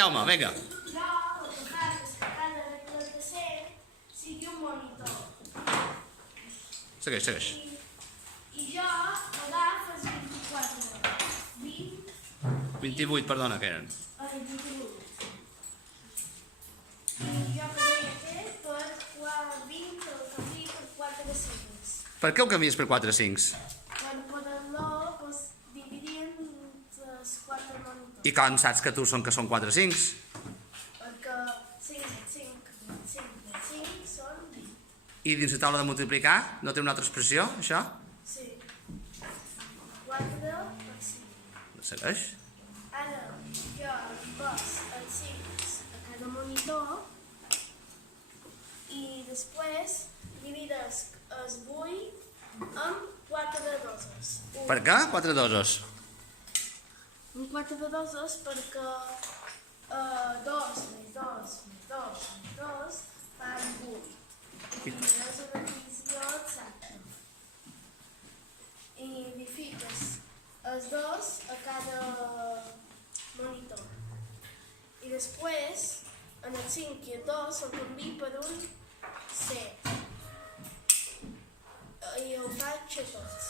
Jaume, vinga. Jo el que faig és que cada regla de 100 sigui un monitor. Segueix, segueix. I jo agafo els 24. 28, perdona, que eren. 28. I jo canvio aquest per 20 el canvi per 4 cicles. Per què ho canvies per 4 5? Per poder-lo dividir entre els 4 monitors. I com saps que tu són 4 5? Perquè 5 són 20. I dins la taula de multiplicar no té una altra expressió, això? Sí. 4 per 5. Segueix. Ara jo pos els signes a cada monitor i després dividesc els 8 amb 4 de doses. Per què? 4 dosos. Un 4 de doses perquè 2 més 2 més 2 més 2 fan 8. I és una divisió exacta. I li fiques els 2 a cada monitor. I després, en el 5 i el 2, el canvi per un 7. I ho faig a tots.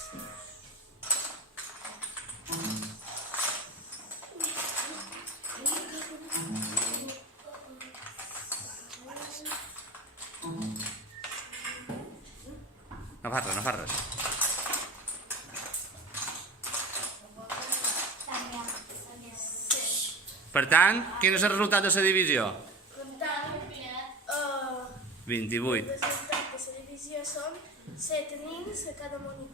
No fa res, no fa res. Per tant, quin és el resultat de la divisió? Per tant, 28. el resultat de la divisió són 7 nins a cada monitor.